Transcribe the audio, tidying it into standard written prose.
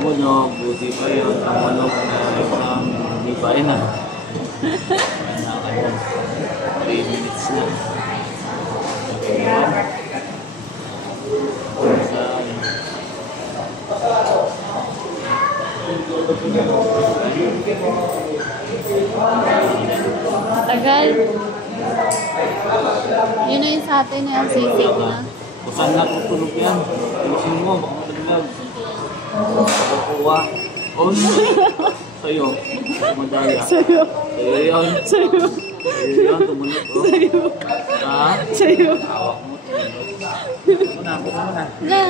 tumunog, buti pa yun, tumunog na exam, hindi pa rin ah. 3 minutes na. Tagal. Yun na yung sa atin na yung sisig na. Kung saan natutulog yan, ayusin mo, baka mataglag. Kukuha. Oh, sa'yo. Madaya. Sa'yo. Sa'yo yun. Sa'yo. Sa'yo yun, tumunog. Sa'yo. Ha? Sa'yo. Hawak mo, tumunog. Muna. Na.